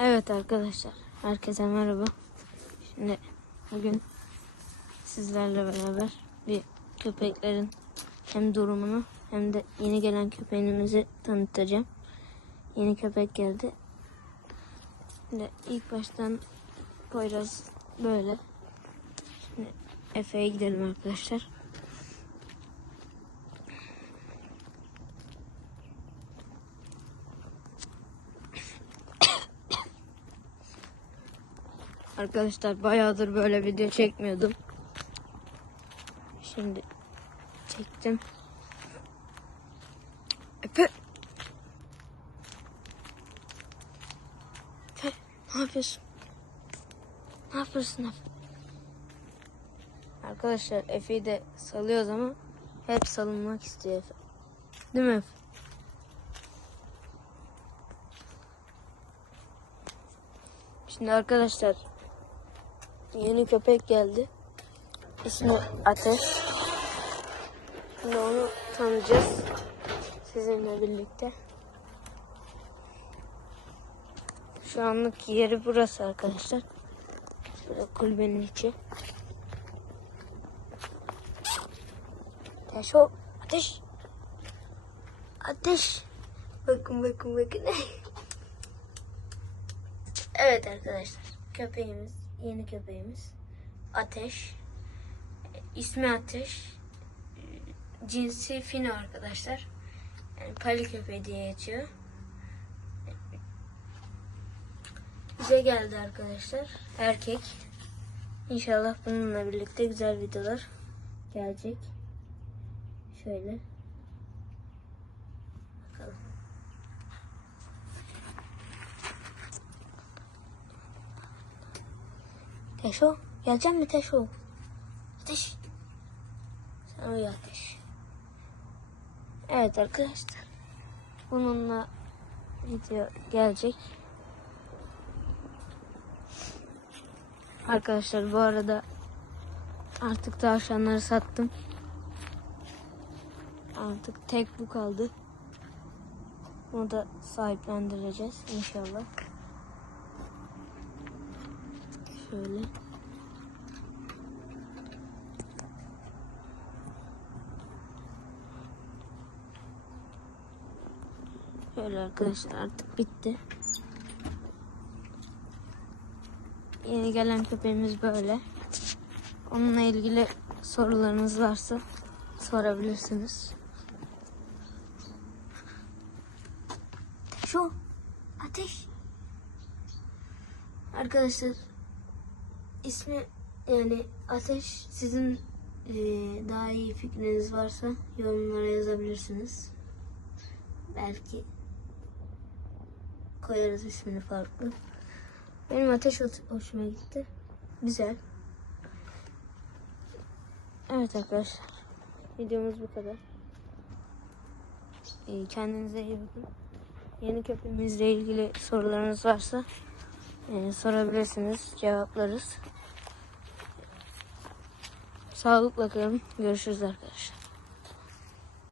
Evet arkadaşlar, herkese merhaba. Şimdi bugün sizlerle beraber bir köpeklerin hem durumunu hem de yeni gelen köpeğimizi tanıtacağım. Yeni köpek geldi. Şimdi ilk baştan Poyraz böyle. Şimdi Efe'ye gidelim arkadaşlar. Arkadaşlar bayağıdır böyle video çekmiyordum. Şimdi çektim. Efe. Efe ne yapıyorsun? Ne yapıyorsun Efe? Arkadaşlar Efe'yi de salıyoruz ama hep salınmak istiyor Efe. Değil mi Efe? Şimdi arkadaşlar yeni köpek geldi. İsmi Ateş. Şimdi onu tanıyacağız. Sizinle birlikte. Şu anlık yeri burası arkadaşlar. Şöyle kulübenin içi. Ateş o. Ateş. Ateş. Bakın bakın bakın. evet arkadaşlar. Köpeğimiz. Yeni köpeğimiz. Ateş. İsmi Ateş. Cinsi Fino arkadaşlar. Yani pali köpeği diye geçiyor. Bize geldi arkadaşlar. Erkek. İnşallah bununla birlikte güzel videolar gelecek. Şöyle. Teşo. Gelecek mi Teşo? Ateş. Sen uyu Ateş. Evet arkadaşlar. Bununla video gelecek. Arkadaşlar bu arada artık tavşanları sattım. Artık tek bu kaldı. Bunu da sahiplendireceğiz inşallah. Şöyle. Şöyle arkadaşlar artık bitti. Yeni gelen köpeğimiz böyle. Onunla ilgili sorularınız varsa sorabilirsiniz. Şu ateş. Arkadaşlar ismi yani ateş sizin eee, daha iyi fikriniz varsa yorumlara yazabilirsiniz. Belki koyarız ismini farklı. Benim ateş hoş- hoşuma gitti. Güzel. Evet arkadaşlar. Videomuz bu kadar. Ee, kendinize iyi bakın. Yeni köpeğimizle ilgili sorularınız varsa e, sorabilirsiniz. Cevaplarız. Sağlıkla kalın. Görüşürüz arkadaşlar.